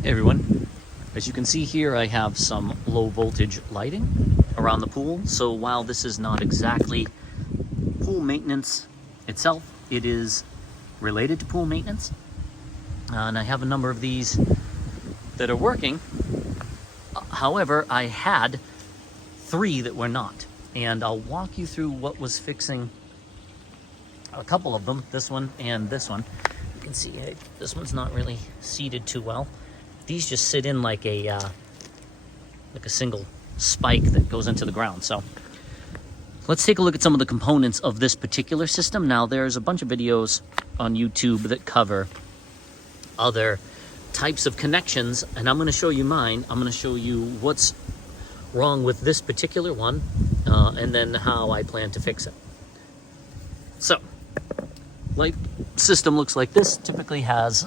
Hey everyone, as you can see here I have some low voltage lighting around the pool. So while this is not exactly pool maintenance itself, it is related to pool maintenance. And I have a number of these that are working. However, I had 3 that were not. And I'll walk you through what was fixing a couple of them, this one and this one. You can see this one's not really seated too well. These just sit in like a single spike that goes into the ground. So let's take a look at some of the components of this particular system. Now there's a bunch of videos on YouTube that cover other types of connections, and I'm going to show you mine. I'm going to show you what's wrong with this particular one, and then how I plan to fix it. So light system looks like this. Typically has,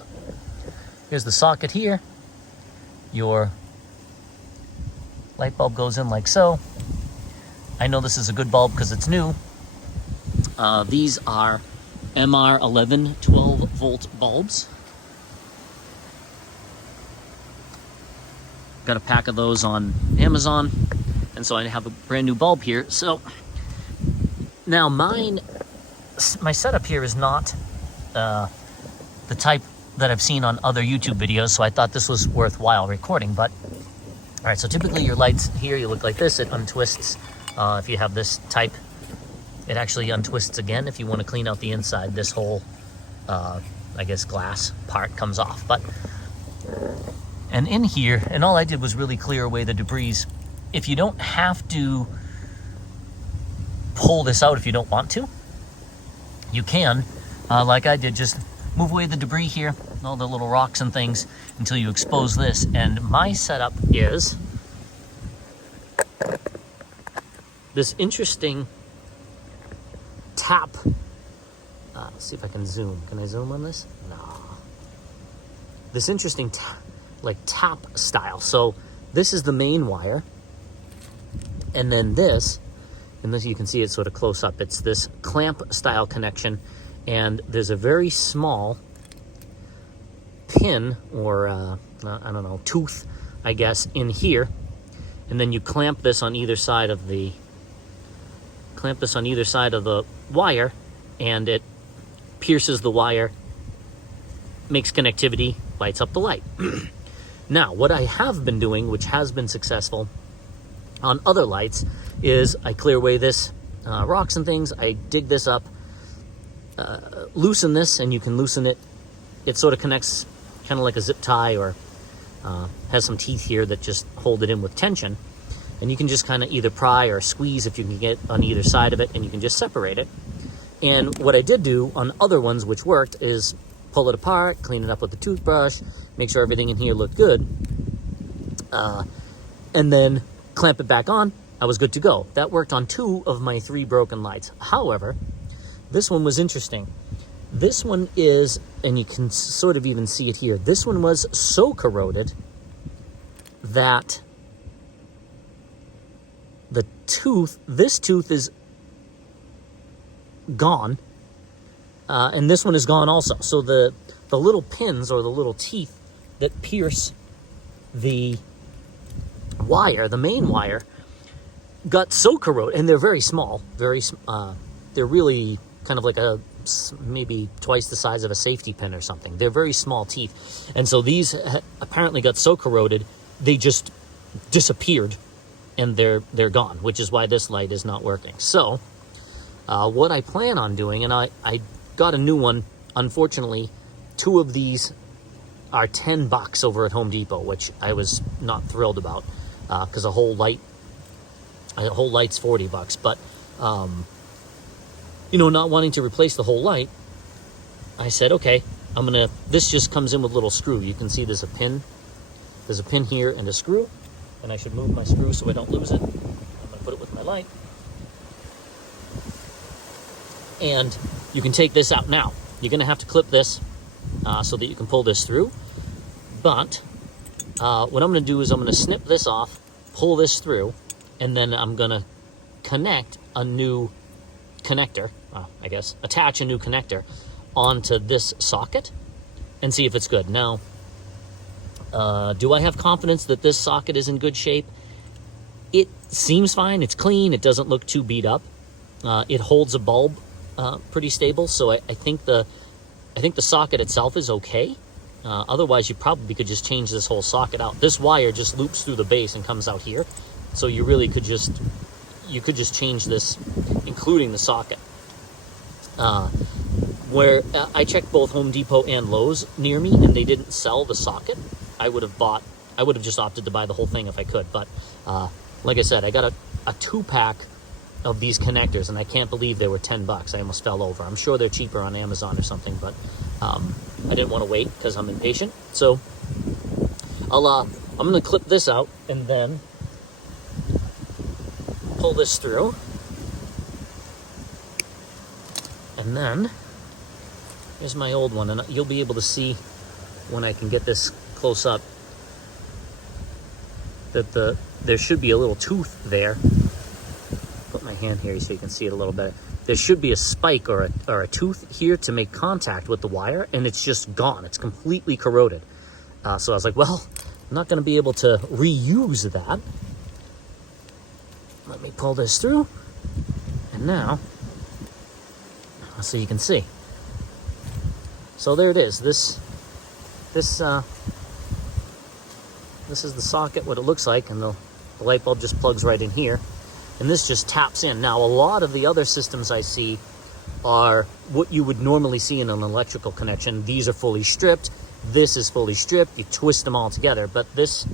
here's the socket here. Your light bulb goes in like so. I know this is a good bulb because it's new. These are MR11 12 volt bulbs. Got a pack of those on Amazon, and so I have a brand new bulb here. So now my setup here is not the type that I've seen on other YouTube videos, so I thought this was worthwhile recording. But all right, so typically your lights here, you look like this. It untwists. If you have this type, it actually untwists again. If you want to clean out the inside, this whole I guess glass part comes off. But and in here, and all I did was really clear away the debris. If you don't have to pull this out if you don't want to, you can, like I did, just move away the debris here, all the little rocks and things, until you expose this. And my setup is this interesting tap. Let's see if I can zoom. Can I zoom on this? No. This interesting tap style. So this is the main wire, and then this, and this you can see it sort of close up. It's this clamp style connection. And there's a very small pin, or I don't know, tooth, I guess, in here. And then you clamp this on either side of the wire, and it pierces the wire, makes connectivity, lights up the light. Now, what I have been doing, which has been successful on other lights, is I clear away this rocks and things. I dig this up, loosen this, and you can loosen it. It sort of connects kind of like a zip tie, or has some teeth here that just hold it in with tension. And you can just kind of either pry or squeeze if you can get on either side of it, and you can just separate it. And what I did do on other ones, which worked, is pull it apart, clean it up with a toothbrush, make sure everything in here looked good, and then clamp it back on. I was good to go. That worked on 2 of my 3 broken lights. However, this one was interesting. This one is, and you can sort of even see it here, this one was so corroded that this tooth is gone, and this one is gone also. So the little pins, or the little teeth that pierce the wire, the main wire, got so corroded, and they're very small, they're really kind of like maybe twice the size of a safety pin or something. They're very small teeth. And so these apparently got so corroded, they just disappeared, and they're gone, which is why this light is not working. So what I plan on doing, and I got a new one. Unfortunately, 2 of these are $10 over at Home Depot, which I was not thrilled about, because a whole light's $40. But not wanting to replace the whole light, I said, okay, this just comes in with a little screw. You can see there's a pin here and a screw, and I should move my screw so I don't lose it. I'm going to put it with my light. And you can take this out. Now, you're going to have to clip this so that you can pull this through. But what I'm going to do is I'm going to snip this off, pull this through, and then I'm going to connect a new connector, attach a new connector onto this socket and see if it's good. Now, Do I have confidence that this socket is in good shape? It seems fine. It's clean. It doesn't look too beat up. It holds a bulb pretty stable, so I think the socket itself is okay. Otherwise, you probably could just change this whole socket out. This wire just loops through the base and comes out here, so you really could just change this, including the socket. Where I checked both Home Depot and Lowe's near me, and they didn't sell the socket, I would have just opted to buy the whole thing if I could. But like I said, I got a 2-pack of these connectors, and I can't believe they were $10. I almost fell over. I'm sure they're cheaper on Amazon or something, but I didn't want to wait because I'm impatient. So I'm going to clip this out and then pull this through, and then here's my old one, and you'll be able to see when I can get this close up that there should be a little tooth there. Put my hand here so you can see it a little better. There should be a spike or a tooth here to make contact with the wire, and it's just gone. It's completely corroded. So I was like, well, I'm not going to be able to reuse that. Let me pull this through, and now, so you can see. So there it is. This is the socket, what it looks like, and the light bulb just plugs right in here, and this just taps in. Now, a lot of the other systems I see are what you would normally see in an electrical connection. These are fully stripped. This is fully stripped. You twist them all together, but this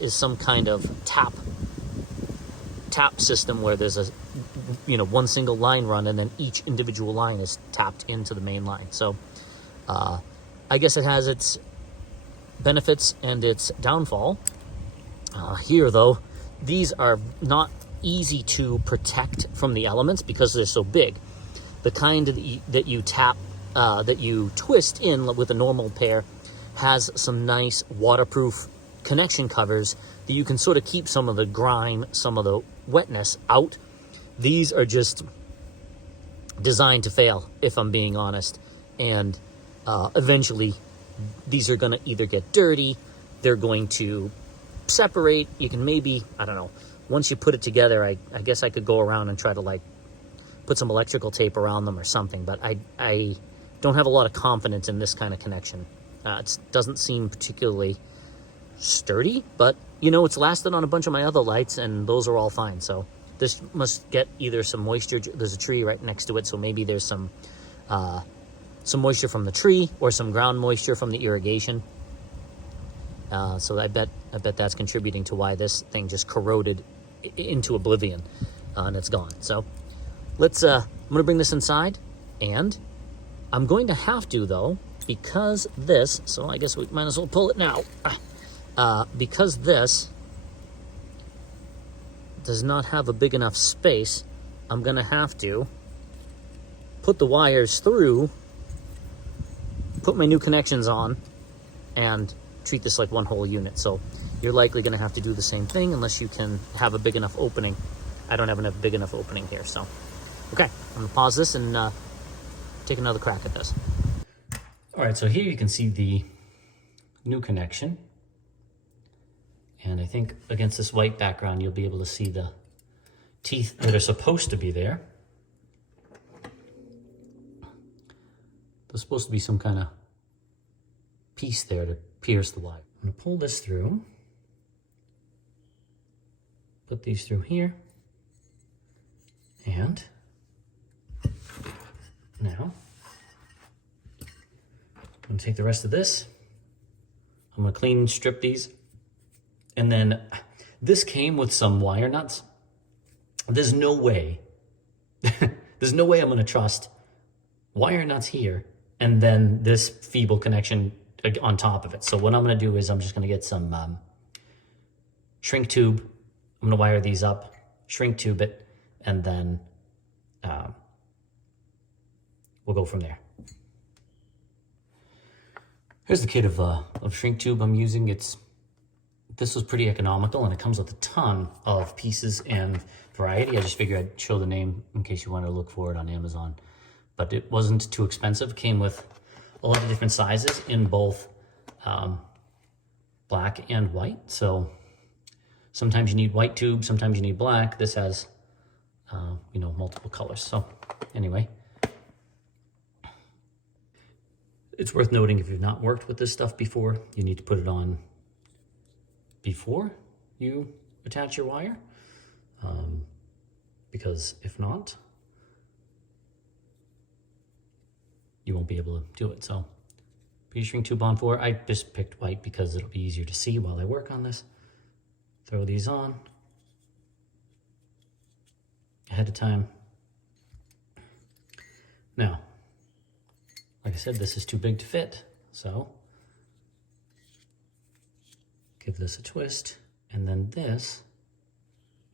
is some kind of tap system where there's one single line run, and then each individual line is tapped into the main line. So I guess it has its benefits and its downfall. Here, though, these are not easy to protect from the elements because they're so big. The kind that you tap, that you twist in with a normal pair, has some nice waterproof connection covers that you can sort of keep some of the grime, some of the wetness out. These are just designed to fail, if I'm being honest. And eventually, these are going to either get dirty, they're going to separate. You can maybe, I don't know, once you put it together, I guess I could go around and try to put some electrical tape around them or something, but I don't have a lot of confidence in this kind of connection. It doesn't seem particularly sturdy, but it's lasted on a bunch of my other lights, and those are all fine. So this must get either some moisture. There's a tree right next to it, so maybe there's some moisture from the tree or some ground moisture from the irrigation. So I bet that's contributing to why this thing just corroded into oblivion, and it's gone. So I'm gonna bring this inside, and I'm going to have to, though, because this, so I guess we might as well pull it now. Because this does not have a big enough space, I'm gonna have to put the wires through, put my new connections on, and treat this like one whole unit. So you're likely gonna have to do the same thing unless you can have a big enough opening. I don't have enough big enough opening here, so. Okay, I'm gonna pause this and take another crack at this. All right, so here you can see the new connection. And I think against this white background, you'll be able to see the teeth that are supposed to be there. There's supposed to be some kind of piece there to pierce the wire. I'm gonna pull this through, put these through here, and now I'm gonna take the rest of this. I'm gonna clean and strip these. And then this came with some wire nuts. There's no way I'm gonna trust wire nuts here and then this feeble connection on top of it. So what I'm gonna do is I'm just gonna get some shrink tube. I'm gonna wire these up, shrink tube it, and then we'll go from there. Here's the kit of shrink tube I'm using. This was pretty economical, and it comes with a ton of pieces and variety. I just figured I'd show the name in case you wanted to look for it on Amazon. But it wasn't too expensive. Came with a lot of different sizes in both black and white. So sometimes you need white tube, sometimes you need black. This has, you know, multiple colors. So anyway, it's worth noting if you've not worked with this stuff before, you need to put it on before you attach your wire, because if not, you won't be able to do it. So put your shrink tube on for. I just picked white because it'll be easier to see while I work on this. Throw these on ahead of time. Now, like I said, this is too big to fit, so give this a twist, and then this,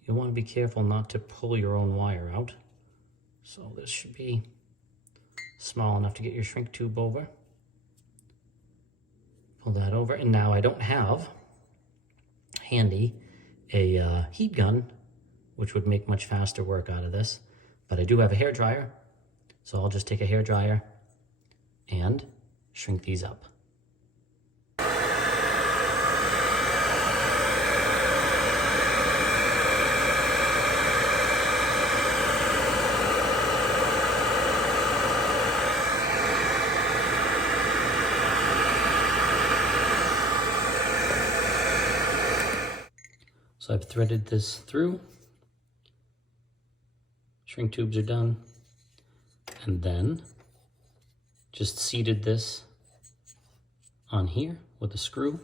you'll want to be careful not to pull your own wire out. So this should be small enough to get your shrink tube over. Pull that over, and now I don't have handy a heat gun, which would make much faster work out of this, but I do have a hair dryer, so I'll just take a hair dryer and shrink these up. So I've threaded this through, shrink tubes are done, and then just seated this on here with a screw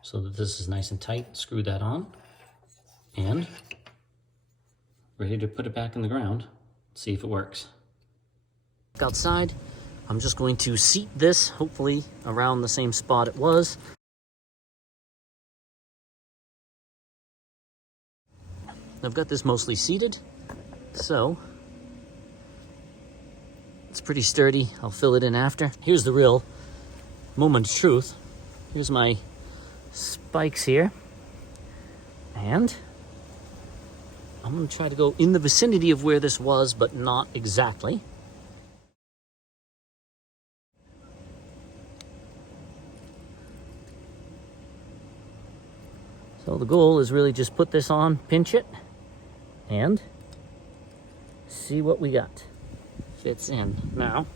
so that this is nice and tight. Screw that on, and ready to put it back in the ground, see if it works. Outside, I'm just going to seat this, hopefully around the same spot it was. I've got this mostly seated, so it's pretty sturdy. I'll fill it in after. Here's the real moment of truth. Here's my spikes here, and I'm going to try to go in the vicinity of where this was, but not exactly. So the goal is really just put this on, pinch it, and see what we got. Fits in. Now,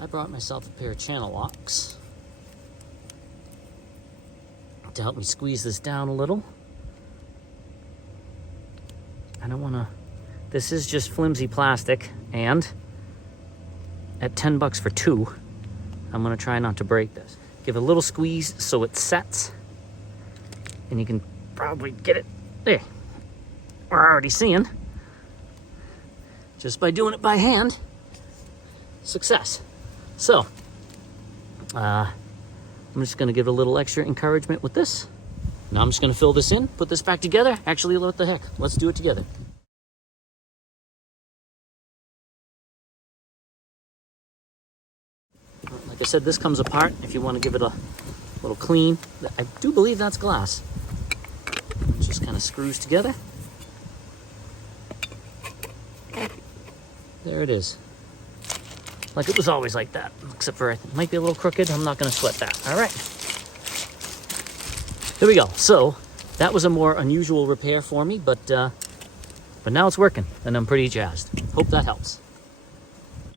I brought myself a pair of channel locks to help me squeeze this down a little. I don't want to, this is just flimsy plastic, and at 10 bucks for two, I'm going to try not to break this. Give it a little squeeze so it sets, and you can probably get it there. We're already seeing, just by doing it by hand, success. So, I'm just going to give it a little extra encouragement with this. Now I'm just going to fill this in, put this back together. Actually, what the heck, let's do it together. Like I said, this comes apart if you want to give it a little clean. I do believe that's glass. It just kind of screws together. There it is. Like it was always like that, except for it might be a little crooked. I'm not going to sweat that. All right. Here we go. So that was a more unusual repair for me, but now it's working, and I'm pretty jazzed. Hope that helps.